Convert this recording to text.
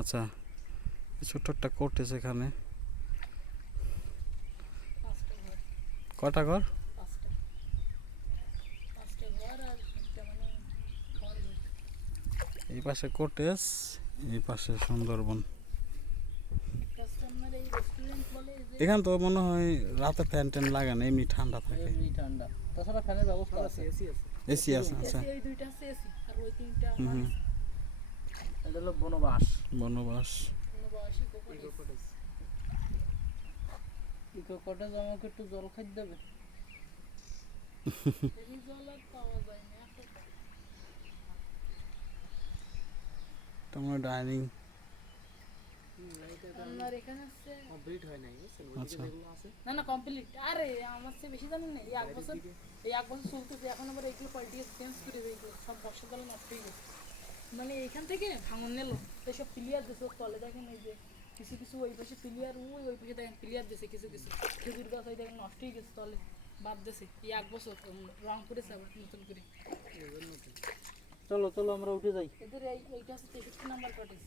আচ্ছা, ছোট্ট একটা কটেজ এখানে। কটা ঘর? এই পাশে কটেজ, এই পাশে সুন্দরবন। এখানে তো মনে হয় রাতে ফ্যান ট্যান লাগে না, এমনি ঠান্ডা থাকে। এমনি ঠান্ডা, তাছাড়া ফ্যানের ব্যবস্থা আছে, এসি আছে। এসি আছে, আচ্ছা। এই দুইটা আছে এসি, আর ওই তিনটা হুম আমার হুম। এটা হলো বনবাস। বনবাস। বনবাসী কোকোটেজ। ইকো কটেজ আমাকে একটু জল খাইতে দেবে? এই জল আর পাওয়া যায় না এত। তোমার ডাইনিং। আপনার এখানে আছে কমপ্লিট হয় নাই, আচ্ছা। যেগুলো আছে না না কমপ্লিট। আরে আমার চেয়ে বেশি জানেন না, এই এক বছর চলতেছে, এখন আবার এইগুলো কোয়ালিটি চেঞ্জ করে দেয়, সব বর্ষাকালে নষ্ট হয়ে গেছে। মানে এইখান থেকে ভাঙন নিল, তো সব প্লেয়ার দিছে তলে, দেখেন এই যে কিছু কিছু ওই পাশে প্লেয়ার, ওই পাশে দেখেন প্লেয়ার দিছে কিছু কিছু, খেজুর গাছ ওই দেখেন নষ্ট হয়ে গেছে তলে, বাদ দিছে এই এক বছর রং করেছে আবার নতুন করে। চলো চলো আমরা উঠে যাই। এদের এইটা হচ্ছে 63 নাম্বার কটেজ।